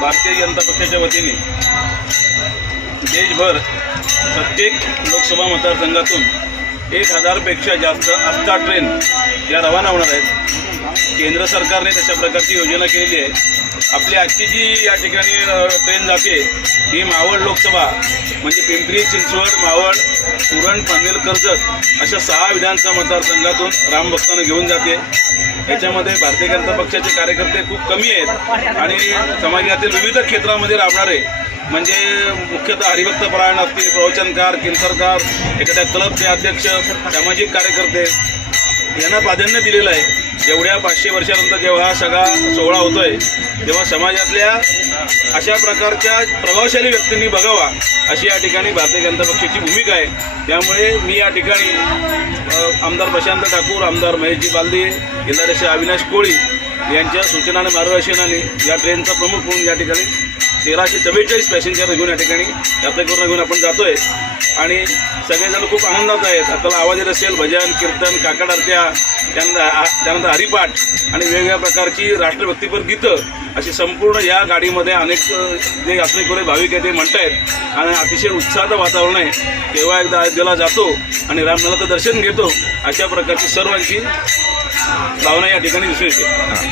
भारतीय जनता पक्षाच्या वतीने देशभर प्रत्येक लोकसभा मतदारसंघातून एक हजारपेक्षा जास्त आस्था ट्रेन या रवाना होणार आहेत. केंद्र सरकारने तशा प्रकारची योजना केलेली आहे. आपली आजची जी या ठिकाणी ट्रेन जाते ही मावळ लोकसभा म्हणजे पिंपरी चिंचवड मावळ पुरण पनवेल कर्जत अशा सहा विधानसभा मतदारसंघातून रामभक्तांना घेऊन जाते. याच्यामध्ये भारतीय जनता पक्षाचे कार्यकर्ते खूप कमी आहेत आणि समाजातील विविध क्षेत्रामध्ये राबणारे म्हणजे मुख्यतः हरिभक्त परायण असतील प्रवचनकार कीर्तनकार एखाद्या क्लबचे अध्यक्ष सामाजिक कार्यकर्ते यांना प्राधान्य दिलेलं आहे. एवढ्या पाचशे वर्षानंतर जेव्हा हा सगळा सोहळा होतोय तेव्हा समाजातल्या अशा प्रकारच्या प्रभावशाली व्यक्तींनी बघावा अशी या ठिकाणी भारतीय जनता पक्षाची भूमिका आहे. त्यामुळे मी या ठिकाणी आमदार प्रशांत ठाकूर आमदार महेशजी बालदे जिल्हाध्यक्ष अविनाश कोळी यांच्या सूचना आणि मार्गदर्शनाने या ट्रेनचा प्रमुख म्हणून या ठिकाणी तेराशे चव्वेचाळीस पॅसेंजर घेऊन या ठिकाणी यात्रेकरूंना घेऊन आपण जातोय. आणि सगळेजण खूप आनंदात आहेत. आपल्याला आवाज येत असेल भजन कीर्तन काकड आरत्या त्यानंतर त्यानंतर हरिपाठ आणि वेगवेगळ्या प्रकारची राष्ट्रभक्तीपर गीतं अशी संपूर्ण या गाडीमध्ये अनेक जे यात्रेकरू भाविक आहे ते म्हणत आहेत आणि अतिशय उत्साहाचं वातावरण आहे. तेव्हा एकदा अयोध्येला जातो आणि रामललाचं दर्शन घेतो. अशा प्रकारची सर्वांची भावना या ठिकाणी दिसून येते.